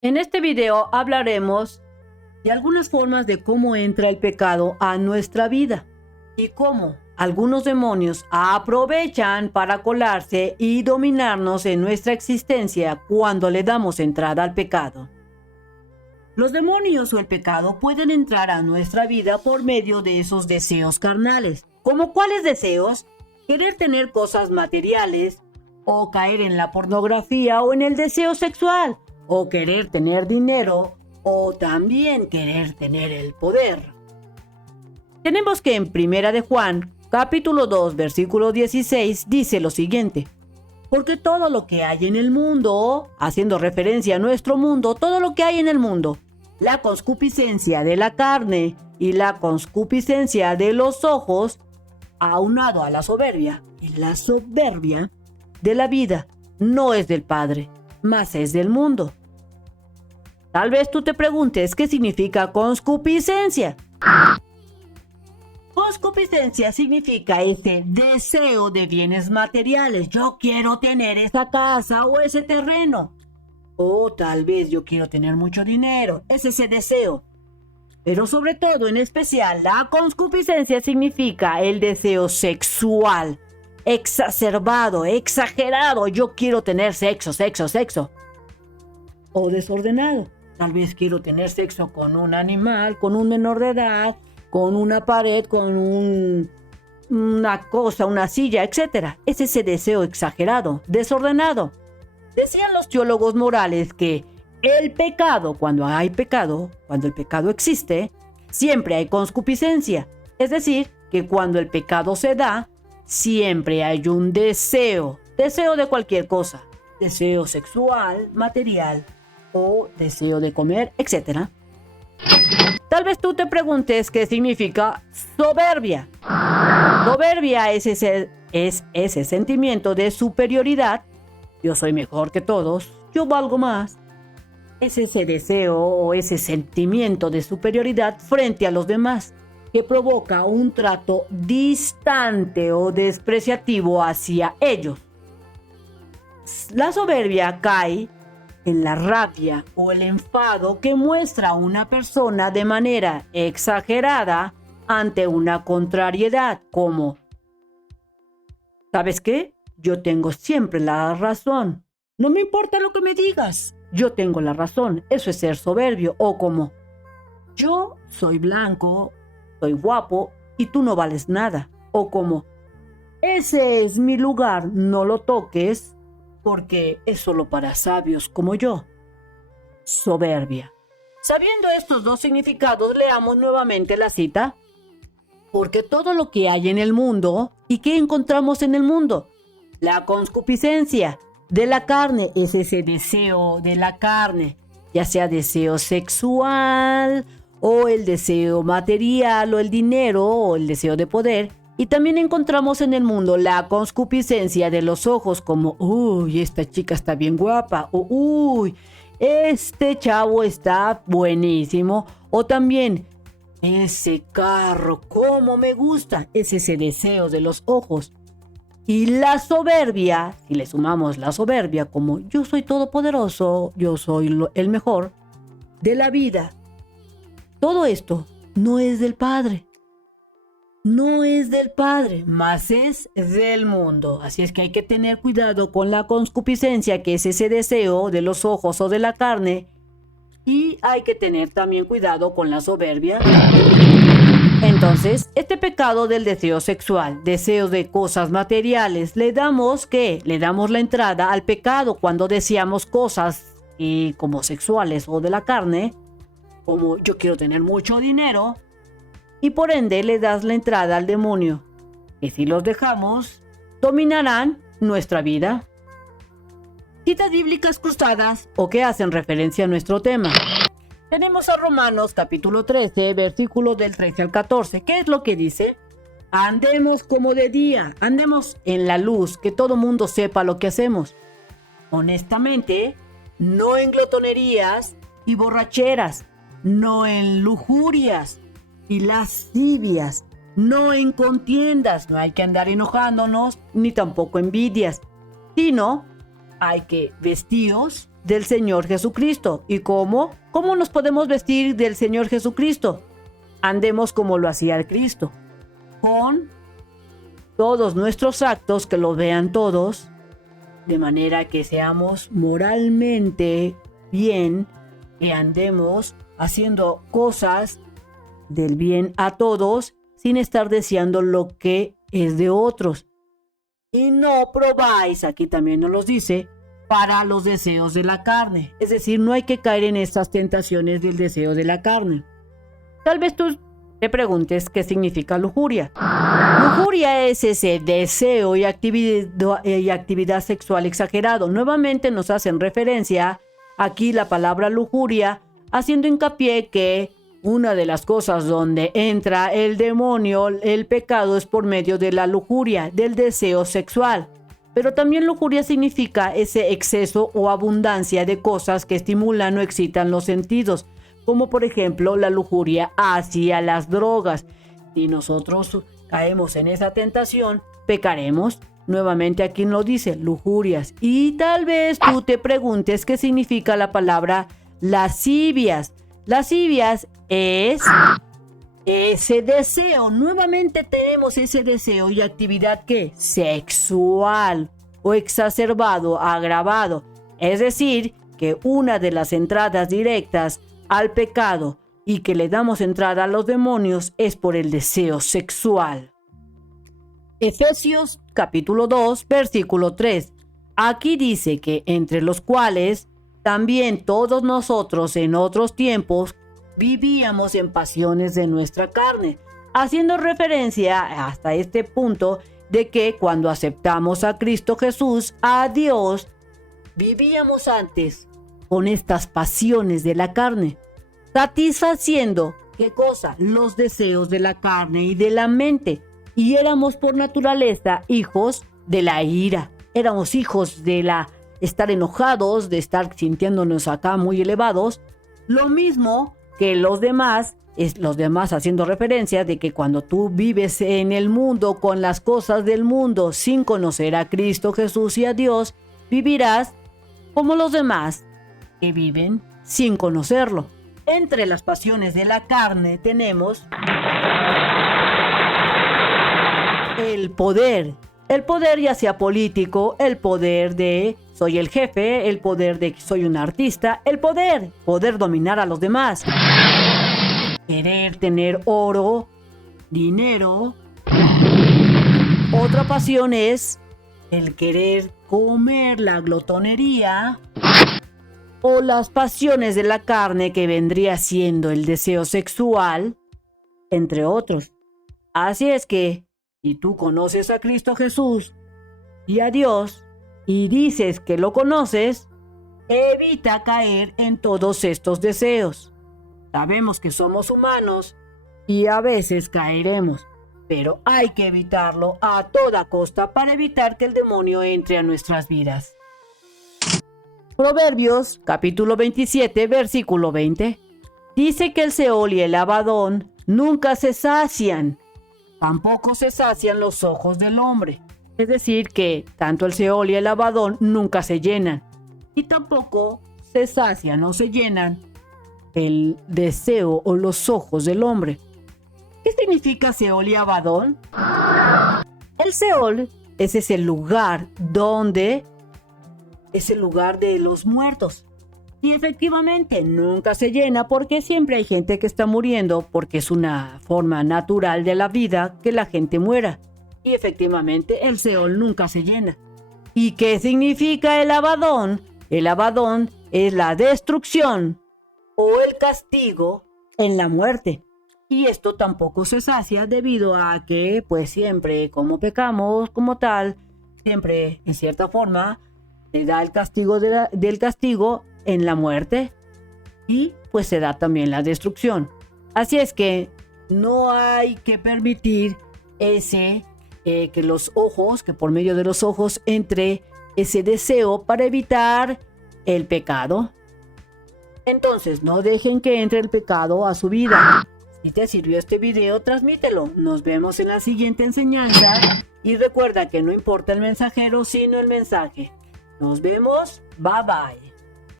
En este video hablaremos de algunas formas de cómo entra el pecado a nuestra vida y cómo algunos demonios aprovechan para colarse y dominarnos en nuestra existencia cuando le damos entrada al pecado. Los demonios o el pecado pueden entrar a nuestra vida por medio de esos deseos carnales. ¿Como cuáles deseos? Querer tener cosas materiales, o caer en la pornografía o en el deseo sexual, o querer tener dinero, o también querer tener el poder. Tenemos que en 1 de Juan, capítulo 2, versículo 16, dice lo siguiente: porque todo lo que hay en el mundo, haciendo referencia a nuestro mundo, todo lo que hay en el mundo, la concupiscencia de la carne y la concupiscencia de los ojos, aunado a la soberbia, y la soberbia de la vida no es del Padre, mas es del mundo. Tal vez tú te preguntes qué significa concupiscencia. Concupiscencia significa ese deseo de bienes materiales. Yo quiero tener esa casa o ese terreno. O tal vez yo quiero tener mucho dinero. Es ese deseo. Pero sobre todo, en especial, la concupiscencia significa el deseo sexual. Exacerbado, exagerado. Yo quiero tener sexo. O desordenado. Tal vez quiero tener sexo con un animal, con un menor de edad, con una pared, con una cosa, una silla, etc. Es ese deseo exagerado, desordenado. Decían los teólogos morales que el pecado, cuando el pecado existe, siempre hay concupiscencia. Es decir, que cuando el pecado se da, siempre hay un deseo de cualquier cosa. Deseo sexual, material o deseo de comer, etc. Tal vez tú te preguntes qué significa soberbia. Soberbia es ese sentimiento de superioridad. Yo soy mejor que todos, yo valgo más. Es ese deseo o ese sentimiento de superioridad frente a los demás que provoca un trato distante o despreciativo hacia ellos. La soberbia cae en la rabia o el enfado que muestra una persona de manera exagerada ante una contrariedad, como: ¿sabes qué? Yo tengo siempre la razón. No me importa lo que me digas. Yo tengo la razón. Eso es ser soberbio. O como: yo soy blanco, soy guapo y tú no vales nada. O como: ese es mi lugar, no lo toques porque es solo para sabios como yo. Soberbia. Sabiendo estos dos significados, leamos nuevamente la cita. Porque todo lo que hay en el mundo, ¿y qué encontramos en el mundo? La concupiscencia de la carne es ese deseo de la carne, ya sea deseo sexual o el deseo material o el dinero o el deseo de poder. Y también encontramos en el mundo la concupiscencia de los ojos, como: uy, esta chica está bien guapa, o uy, este chavo está buenísimo, o también: ese carro, cómo me gusta. Es ese deseo de los ojos. Y la soberbia, si le sumamos la soberbia como: yo soy todopoderoso, yo soy el mejor de la vida. Todo esto no es del Padre. No es del Padre, mas es del mundo. Así es que hay que tener cuidado con la concupiscencia, que es ese deseo de los ojos o de la carne. Y hay que tener también cuidado con la soberbia. Entonces, este pecado del deseo sexual, deseo de cosas materiales, le damos la entrada al pecado cuando deseamos cosas como sexuales o de la carne, como: yo quiero tener mucho dinero, y por ende le das la entrada al demonio, que si los dejamos, dominarán nuestra vida. Citas bíblicas cruzadas o que hacen referencia a nuestro tema. Tenemos a Romanos capítulo 13, versículos del 13 al 14. ¿Qué es lo que dice? Andemos como de día, andemos en la luz, que todo mundo sepa lo que hacemos. Honestamente, no en glotonerías y borracheras, no en lujurias y lascivias, no en contiendas. No hay que andar enojándonos, ni tampoco envidias, sino hay que vestíos del Señor Jesucristo. ¿Y cómo? ¿Cómo nos podemos vestir del Señor Jesucristo? Andemos como lo hacía el Cristo, con todos nuestros actos, que los vean todos, de manera que seamos moralmente bien, que andemos haciendo cosas del bien a todos, sin estar deseando lo que es de otros. Y no probáis, aquí también nos los dice, para los deseos de la carne. Es decir, no hay que caer en estas tentaciones del deseo de la carne. Tal vez tú te preguntes qué significa lujuria. Lujuria es ese deseo y actividad sexual exagerado. Nuevamente nos hacen referencia aquí la palabra lujuria, haciendo hincapié que una de las cosas donde entra el demonio, el pecado, es por medio de la lujuria, del deseo sexual. Pero también lujuria significa ese exceso o abundancia de cosas que estimulan o excitan los sentidos, como por ejemplo la lujuria hacia las drogas. Si nosotros caemos en esa tentación, pecaremos. Nuevamente aquí lo dice, lujurias. Y tal vez tú te preguntes qué significa la palabra lascivias. Lascivias es ese deseo. Nuevamente tenemos ese deseo y actividad que sexual o exacerbado, agravado. Es decir, que una de las entradas directas al pecado y que le damos entrada a los demonios es por el deseo sexual. Efesios capítulo 2, versículo 3. Aquí dice que entre los cuales también todos nosotros en otros tiempos vivíamos en pasiones de nuestra carne, haciendo referencia hasta este punto de que cuando aceptamos a Cristo Jesús, a Dios, vivíamos antes con estas pasiones de la carne, satisfaciendo, ¿qué cosa? Los deseos de la carne y de la mente, y éramos por naturaleza hijos de la ira, éramos hijos de la estar enojados, de estar sintiéndonos acá muy elevados, lo mismo que los demás haciendo referencia de que cuando tú vives en el mundo con las cosas del mundo sin conocer a Cristo Jesús y a Dios, vivirás como los demás que viven sin conocerlo. Entre las pasiones de la carne tenemos el poder ya sea político, el poder de soy el jefe, el poder de soy un artista, el poder dominar a los demás. Querer tener oro, dinero. Otra pasión es el querer comer, la glotonería, o las pasiones de la carne, que vendría siendo el deseo sexual, entre otros. Así es que, si tú conoces a Cristo Jesús y a Dios, y dices que lo conoces, evita caer en todos estos deseos. Sabemos que somos humanos y a veces caeremos, pero hay que evitarlo a toda costa para evitar que el demonio entre a nuestras vidas. Proverbios, capítulo 27, versículo 20. Dice que el Seol y el Abadón nunca se sacian, tampoco se sacian los ojos del hombre. Es decir, que tanto el Seol y el Abadón nunca se llenan, y tampoco se sacian o se llenan el deseo o los ojos del hombre. ¿Qué significa Seol y Abadón? El Seol es ese lugar es el lugar de los muertos. Y efectivamente nunca se llena porque siempre hay gente que está muriendo, porque es una forma natural de la vida que la gente muera. Y efectivamente el Seol nunca se llena. ¿Y qué significa el Abadón? El Abadón es la destrucción o el castigo en la muerte. Y esto tampoco se sacia debido a que pues siempre como pecamos como tal, siempre en cierta forma se da el castigo del castigo en la muerte y pues se da también la destrucción. Así es que no hay que permitir que los ojos, que por medio de los ojos entre ese deseo para evitar el pecado. Entonces no dejen que entre el pecado a su vida. Si te sirvió este video, transmítelo. Nos vemos en la siguiente enseñanza y recuerda que no importa el mensajero sino el mensaje. Nos vemos. Bye bye.